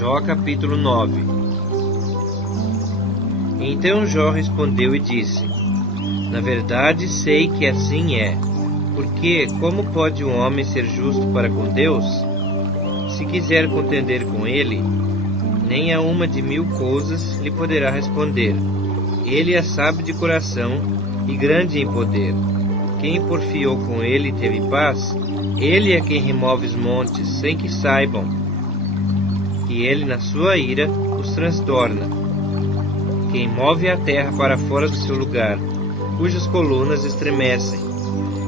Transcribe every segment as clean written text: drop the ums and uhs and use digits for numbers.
Jó capítulo 9. Então Jó respondeu e disse: Na verdade sei que assim é, porque como pode um homem ser justo para com Deus? Se quiser contender com ele, nem a uma de 1000 coisas lhe poderá responder. Ele é sábio de coração e grande em poder. Quem porfiou com ele teve paz. Ele é quem remove os montes sem que saibam, que ele na sua ira os transtorna. Quem move a terra para fora do seu lugar, cujas colunas estremecem.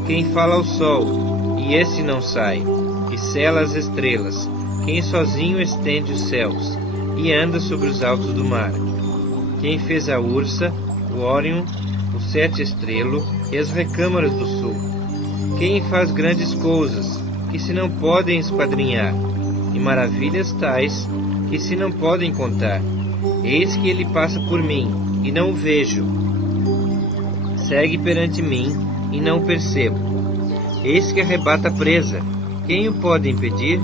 Quem fala ao sol, e esse não sai, e sela as estrelas. Quem sozinho estende os céus, e anda sobre os altos do mar. Quem fez a Ursa, o Órion, o Sete Estrelo e as recâmaras do sul. Quem faz grandes coisas, que se não podem esquadrinhar, e maravilhas tais, que se não podem contar. Eis que ele passa por mim, e não o vejo. Segue perante mim, e não o percebo. Eis que arrebata a presa. Quem o pode impedir?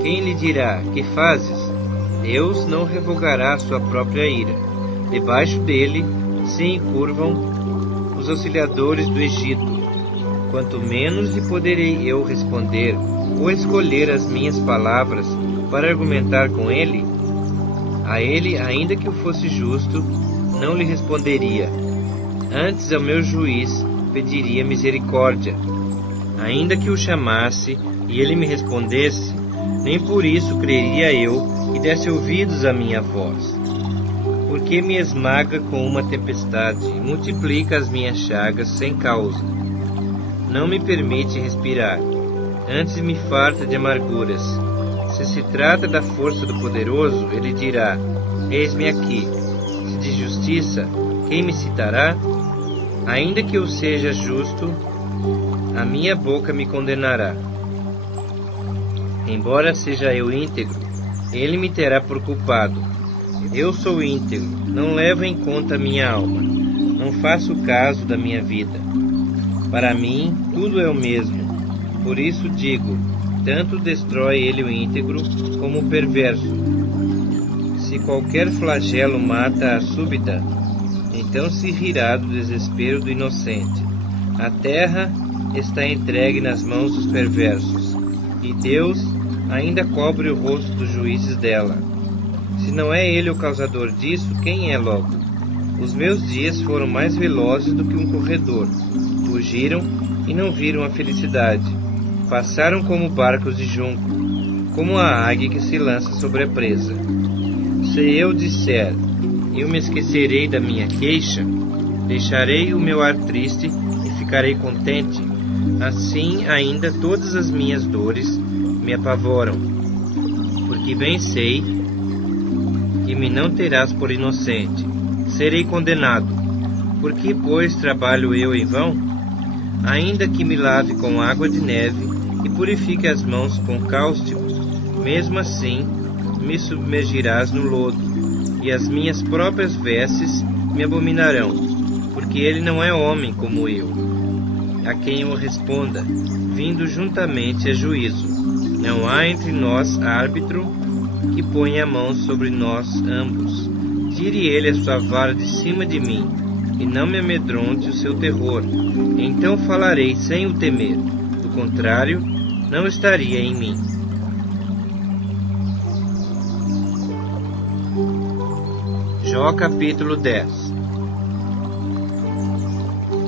Quem lhe dirá: que fazes? Deus não revogará a sua própria ira. Debaixo dele se encurvam os auxiliadores do Egito. Quanto menos lhe poderei eu responder, ou escolher as minhas palavras para argumentar com ele? A ele, ainda que eu fosse justo, não lhe responderia. Antes ao meu juiz pediria misericórdia. Ainda que o chamasse e ele me respondesse, nem por isso creria eu e desse ouvidos à minha voz. Porque me esmaga com uma tempestade e multiplica as minhas chagas sem causa. Não me permite respirar, antes me farta de amarguras. Se trata da força do poderoso, ele dirá: eis-me aqui. Se de justiça, quem me citará? Ainda que eu seja justo, a minha boca me condenará. Embora seja eu íntegro, ele me terá por culpado. Eu sou íntegro, não levo em conta a minha alma, não faço caso da minha vida. Para mim, tudo é o mesmo. Por isso digo, tanto destrói ele o íntegro como o perverso. Se qualquer flagelo mata a súbita, então se rirá do desespero do inocente. A terra está entregue nas mãos dos perversos, e Deus ainda cobre o rosto dos juízes dela. Se não é ele o causador disso, quem é logo? Os meus dias foram mais velozes do que um corredor. Fugiram e não viram a felicidade. Passaram como barcos de junco, como a águia que se lança sobre a presa. Se eu disser, eu me esquecerei da minha queixa, deixarei o meu ar triste e ficarei contente, assim ainda todas as minhas dores me apavoram. Porque bem sei que me não terás por inocente. Serei condenado. Por que, pois, trabalho eu em vão? Ainda que me lave com água de neve e purifique as mãos com cáustico, mesmo assim me submergirás no lodo, e as minhas próprias vestes me abominarão, porque ele não é homem como eu, a quem eu responda, vindo juntamente a juízo. Não há entre nós árbitro que ponha a mão sobre nós ambos. Tire ele a sua vara de cima de mim, e não me amedronte o seu terror. Então falarei sem o temer. Do contrário, não estaria em mim. Jó capítulo 10.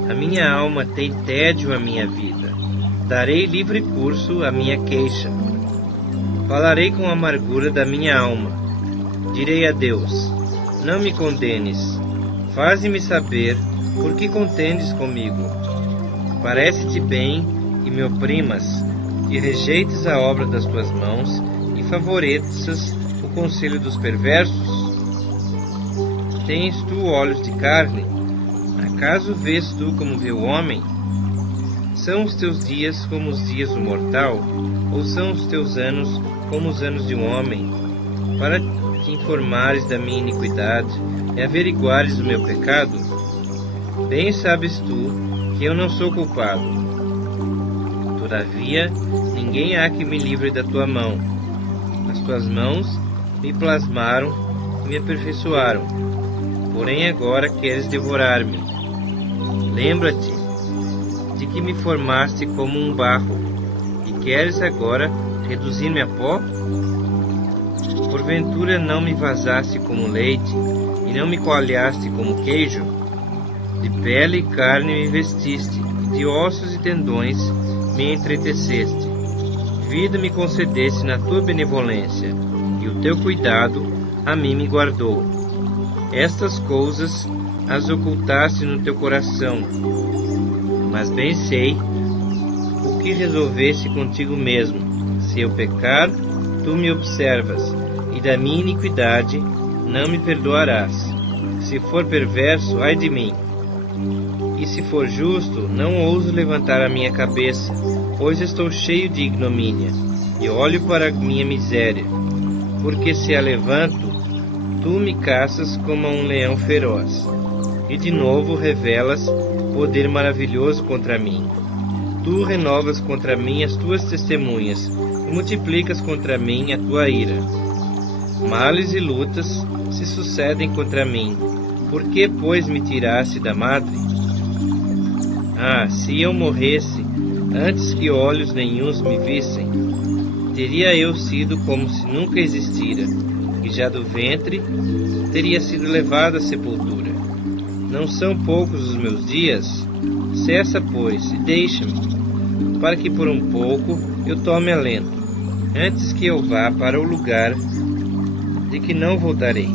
A minha alma tem tédio à minha vida. Darei livre curso à minha queixa. Falarei com amargura da minha alma. Direi a Deus: não me condenes. Faze-me saber por que contendes comigo. Parece-te bem que me oprimas, e rejeites a obra das tuas mãos, e favoreças o conselho dos perversos? Tens tu olhos de carne? Acaso vês tu como vê o homem? São os teus dias como os dias do mortal? Ou são os teus anos como os anos de um homem? Para te informares da minha iniquidade e averiguares o meu pecado? Bem sabes tu que eu não sou culpado. Todavia, ninguém há que me livre da tua mão. As tuas mãos me plasmaram e me aperfeiçoaram. Porém agora queres devorar-me. Lembra-te de que me formaste como um barro, e queres agora reduzir-me a pó? Porventura não me vazaste como leite, e não me coalhaste como queijo? De pele e carne me vestiste, e de ossos e tendões me entreteceste. Vida me concedeste na tua benevolência, e o teu cuidado a mim me guardou. Estas coisas as ocultaste no teu coração, mas bem sei o que resolveste contigo mesmo. Se eu pecar, tu me observas, e da minha iniquidade não me perdoarás. Se for perverso, ai de mim. E se for justo, não ouso levantar a minha cabeça, pois estou cheio de ignomínia, e olho para a minha miséria. Porque se a levanto, tu me caças como a um leão feroz, e de novo revelas poder maravilhoso contra mim. Tu renovas contra mim as tuas testemunhas, e multiplicas contra mim a tua ira. Males e lutas se sucedem contra mim. Por que, pois, me tiraste da madre? Ah, se eu morresse antes que olhos nenhuns me vissem, teria eu sido como se nunca existira, e já do ventre teria sido levado à sepultura. Não são poucos os meus dias? Cessa, pois, e deixa-me, para que por um pouco eu tome alento, antes que eu vá para o lugar de que não voltarei,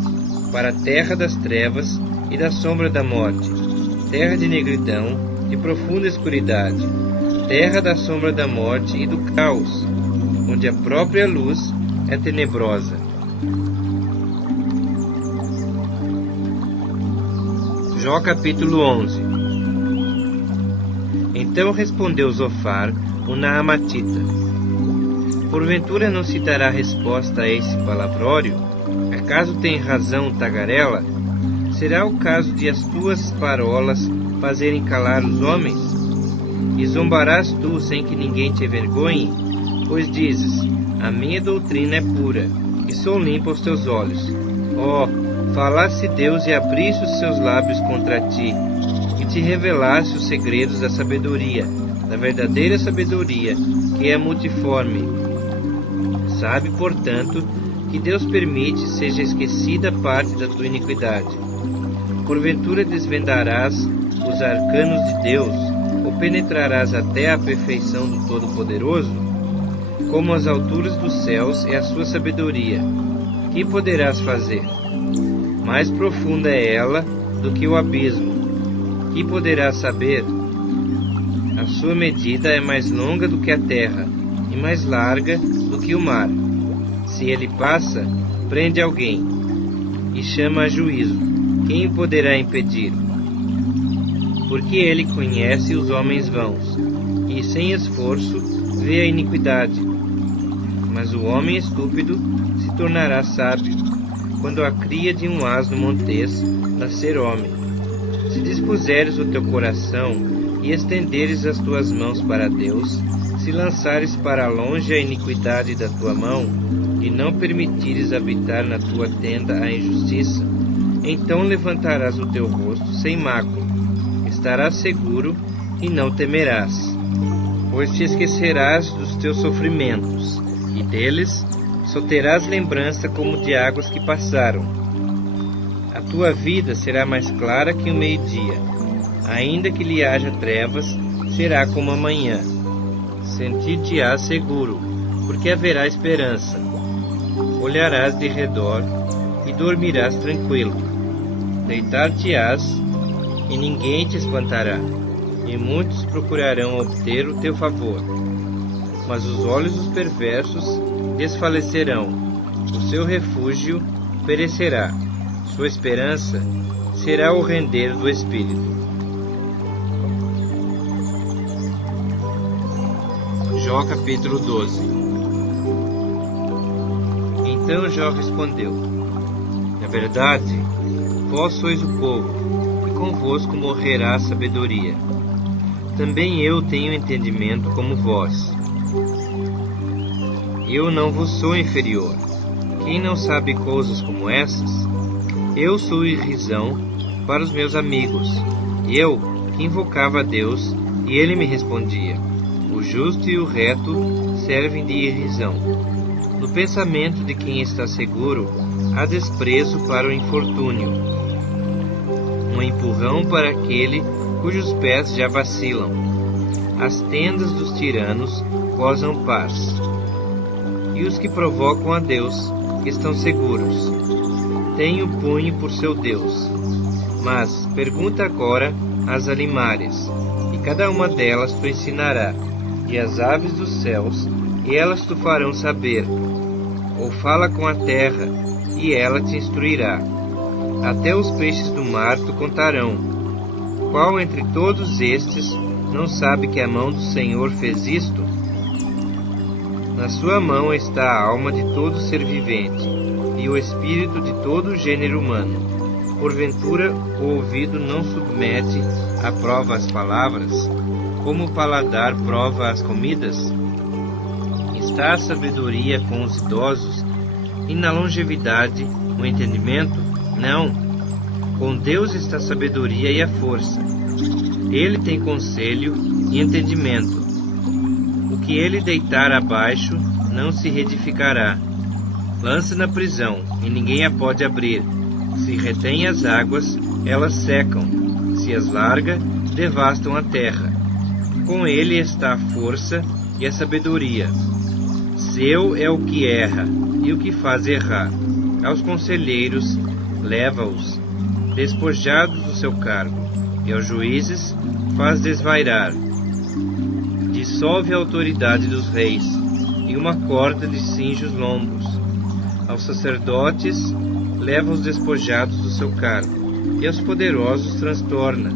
para a terra das trevas e da sombra da morte, terra de negridão, de profunda escuridade, terra da sombra da morte e do caos, onde a própria luz é tenebrosa. Jó capítulo 11. Então respondeu Zofar, o Naamatita: porventura não se dará resposta a esse palavrório? Acaso tem razão tagarela? Será o caso de as tuas parolas fazerem calar os homens? E zombarás tu sem que ninguém te envergonhe? Pois dizes: a minha doutrina é pura, e sou limpo aos teus olhos. Falasse Deus e abrisse os seus lábios contra ti, e te revelasse os segredos da sabedoria, da verdadeira sabedoria, que é multiforme. Sabe, portanto, que Deus permite seja esquecida parte da tua iniquidade. Porventura desvendarás os arcanos de Deus, ou penetrarás até a perfeição do Todo-Poderoso? Como as alturas dos céus é a sua sabedoria, que poderás fazer? Mais profunda é ela do que o abismo, que poderás saber? A sua medida é mais longa do que a terra, e mais larga do que o mar. Se ele passa, prende alguém, e chama a juízo. Quem o poderá impedir? Porque ele conhece os homens vãos, e sem esforço vê a iniquidade. Mas o homem estúpido se tornará sábio, quando a cria de um asno montês nascer homem. Se dispuseres o teu coração e estenderes as tuas mãos para Deus, se lançares para longe a iniquidade da tua mão, e não permitires habitar na tua tenda a injustiça, então levantarás o teu rosto sem mácula, estarás seguro e não temerás, pois te esquecerás dos teus sofrimentos, e deles só terás lembrança como de águas que passaram. A tua vida será mais clara que o meio-dia, ainda que lhe haja trevas, será como a manhã. Sentir-te-ás seguro, porque haverá esperança. Olharás de redor e dormirás tranquilo. Deitar-te-ás e ninguém te espantará, e muitos procurarão obter o teu favor. Mas os olhos dos perversos desfalecerão, o seu refúgio perecerá, sua esperança será o render do espírito. Jó capítulo 12. Então Jó respondeu: na verdade, vós sois o povo, e convosco morrerá a sabedoria. Também eu tenho entendimento como vós. Eu não vos sou inferior. Quem não sabe coisas como essas? Eu sou irrisão para os meus amigos. Eu, que invocava a Deus, e ele me respondia. O justo e o reto servem de irrisão. No pensamento de quem está seguro, há desprezo para o infortúnio, um empurrão para aquele cujos pés já vacilam. As tendas dos tiranos gozam paz, e os que provocam a Deus estão seguros. Têm o punho por seu Deus. Mas pergunta agora às alimárias, e cada uma delas tu ensinará, e as aves dos céus, e elas tu farão saber. Ou fala com a terra, e ela te instruirá. Até os peixes do mar tu contarão. Qual entre todos estes não sabe que a mão do Senhor fez isto? Na sua mão está a alma de todo ser vivente, e o espírito de todo o gênero humano. Porventura o ouvido não submete à prova as palavras, como o paladar prova as comidas? Está a sabedoria com os idosos, e na longevidade o entendimento? Não. Com Deus está a sabedoria e a força. Ele tem conselho e entendimento. O que ele deitar abaixo não se reedificará. Lança na prisão, e ninguém a pode abrir. Se retém as águas, elas secam. Se as larga, devastam a terra. Com ele está a força e a sabedoria. Seu é o que erra e o que faz errar. Aos conselheiros leva-os, despojados do seu cargo, e aos juízes faz desvairar. Dissolve a autoridade dos reis, e uma corda lhe cinge os lombos. Aos sacerdotes leva os despojados do seu cargo, e aos poderosos transtorna.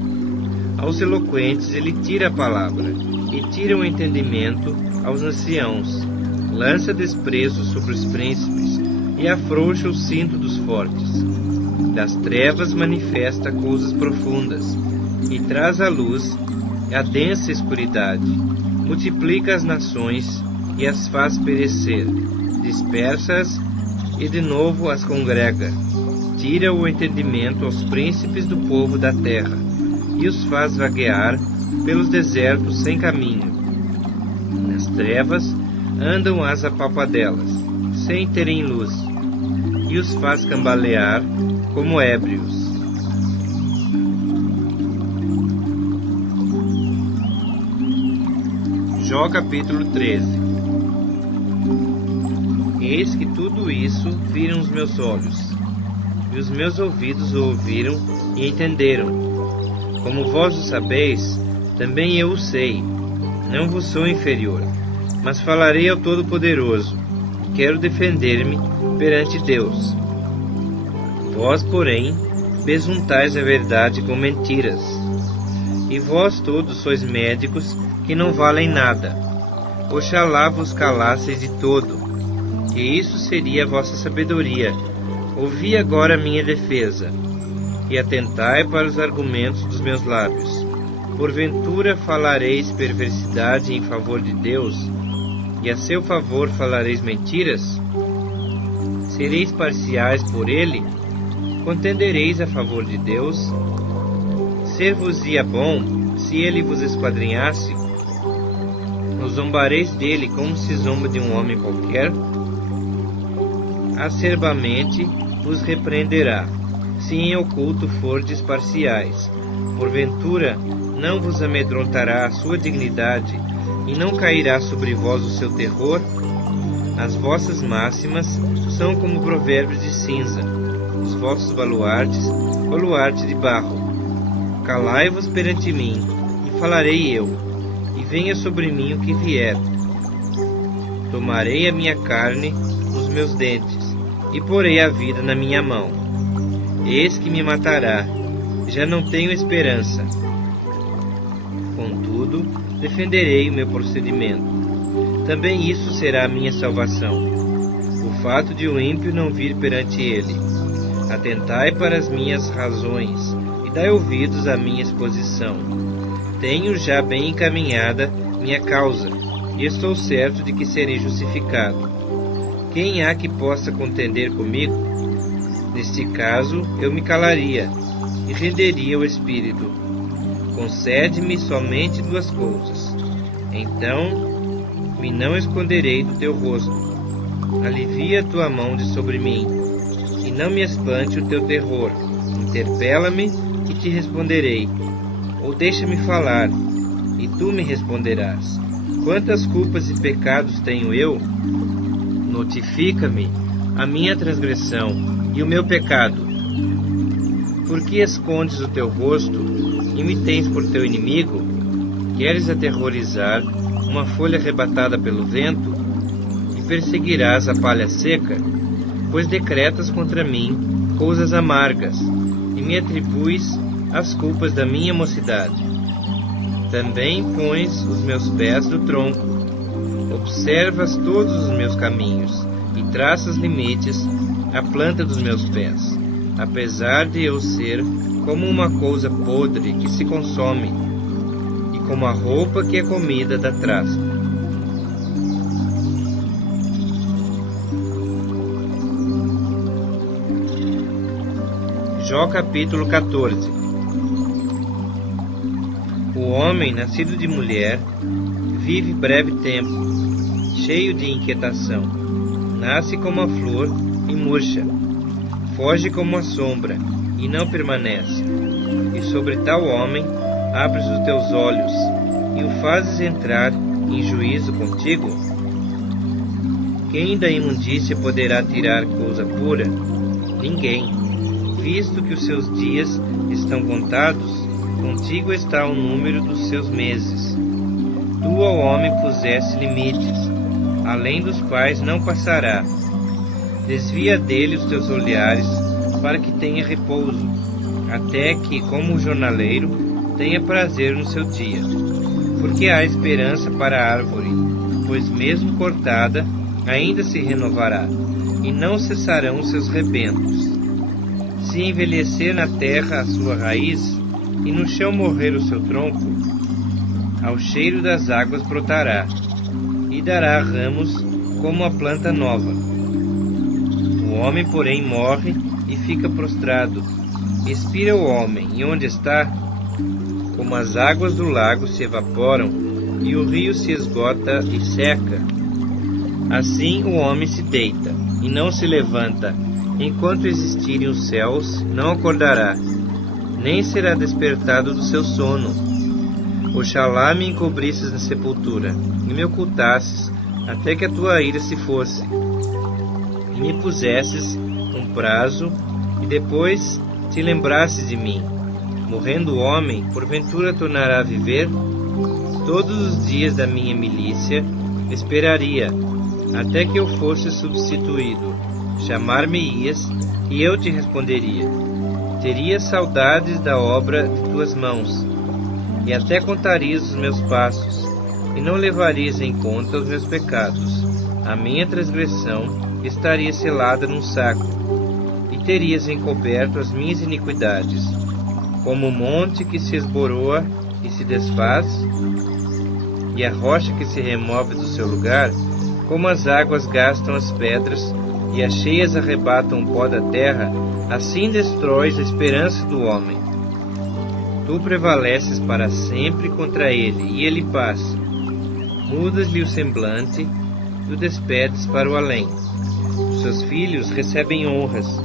Aos eloquentes ele tira a palavra, e tira o entendimento aos anciãos. Lança desprezo sobre os príncipes, e afrouxa o cinto dos fortes. Das trevas manifesta coisas profundas, e traz à luz a densa escuridade. Multiplica as nações, e as faz perecer. Dispersa-as, e de novo as congrega. Tira o entendimento aos príncipes do povo da terra, e os faz vaguear pelos desertos sem caminho. Nas trevas andam as apalpadelas, sem terem luz, e os faz cambalear como ébrios. Jó capítulo 13. Eis que tudo isso viram os meus olhos, e os meus ouvidos o ouviram e entenderam. Como vós o sabeis, também eu o sei. Não vos sou inferior, mas falarei ao Todo-Poderoso, e quero defender-me perante Deus. Vós, porém, besuntais a verdade com mentiras. E vós todos sois médicos que não valem nada. Oxalá vos calasseis de todo, que isso seria a vossa sabedoria. Ouvi agora a minha defesa, e atentai para os argumentos dos meus lábios. Porventura falareis perversidade em favor de Deus, e a seu favor falareis mentiras? Sereis parciais por ele? Contendereis a favor de Deus? Ser-vos-ia bom se ele vos esquadrinhasse? Os zombareis dele como se zomba de um homem qualquer? Acerbamente vos repreenderá, se em oculto fordes parciais. Porventura não vos amedrontará a sua dignidade, e não cairá sobre vós o seu terror? As vossas máximas são como provérbios de cinza, os vossos baluartes, baluarte de barro. Calai-vos perante mim, e falarei eu, e venha sobre mim o que vier. Tomarei a minha carne nos meus dentes, e porei a vida na minha mão. Eis que me matará, já não tenho esperança. Contudo, defenderei o meu procedimento. Também isso será a minha salvação, o fato de o ímpio não vir perante ele. Atentai para as minhas razões, e dai ouvidos à minha exposição. Tenho já bem encaminhada minha causa, e estou certo de que serei justificado. Quem há que possa contender comigo? Neste caso, eu me calaria e renderia o espírito. Concede-me somente 2 coisas. Então, me não esconderei do teu rosto. Alivia a tua mão de sobre mim, e não me espante o teu terror. Interpela-me e te responderei. Ou deixa-me falar, e tu me responderás. Quantas culpas e pecados tenho eu? Notifica-me a minha transgressão e o meu pecado. Por que escondes o teu rosto e me tens por teu inimigo? Queres aterrorizar uma folha arrebatada pelo vento? E perseguirás a palha seca? Pois decretas contra mim coisas amargas, e me atribuis as culpas da minha mocidade. Também pões os meus pés no tronco, observas todos os meus caminhos, e traças limites à planta dos meus pés, apesar de eu ser como uma coisa podre que se consome, e como a roupa que é comida da traça. Jó capítulo 14. O homem, nascido de mulher, vive breve tempo, cheio de inquietação. Nasce como a flor e murcha, foge como a sombra e não permanece. E sobre tal homem abres os teus olhos e o fazes entrar em juízo contigo? Quem da imundícia poderá tirar coisa pura? Ninguém. Visto que os seus dias estão contados, contigo está o número dos seus meses. Tu ao homem puseste limites, além dos quais não passará. Desvia dele os teus olhares, para que tenha repouso, até que, como o jornaleiro, tenha prazer no seu dia. Porque há esperança para a árvore, pois mesmo cortada, ainda se renovará, e não cessarão os seus rebentos. Se envelhecer na terra a sua raiz, e no chão morrer o seu tronco, ao cheiro das águas brotará, e dará ramos como a planta nova. O homem, porém, morre e fica prostrado. Expira o homem, e onde está? Como as águas do lago se evaporam, e o rio se esgota e seca. Assim o homem se deita, e não se levanta. Enquanto existirem os céus, não acordará, nem será despertado do seu sono. Oxalá me encobrisses na sepultura, e me ocultasses, até que a tua ira se fosse, e me pusesses um prazo, e depois te lembrasses de mim. Morrendo o homem, porventura tornará a viver? Todos os dias da minha milícia esperaria, até que eu fosse substituído. Chamar-me-ias, e eu te responderia. Teria saudades da obra de tuas mãos, e até contarias os meus passos, e não levarias em conta os meus pecados. A minha transgressão estaria selada num saco, e terias encoberto as minhas iniquidades. Como o monte que se esboroa e se desfaz, e a rocha que se remove do seu lugar, como as águas gastam as pedras, e as cheias arrebatam o pó da terra, assim destróis a esperança do homem. Tu prevaleces para sempre contra ele, e ele passa. Mudas-lhe o semblante, e o despedes para o além. Os seus filhos recebem honras,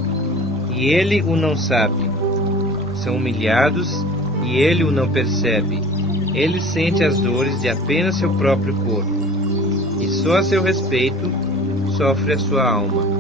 e ele o não sabe. São humilhados, e ele o não percebe. Ele sente as dores de apenas seu próprio corpo, e só a seu respeito sofre a sua alma.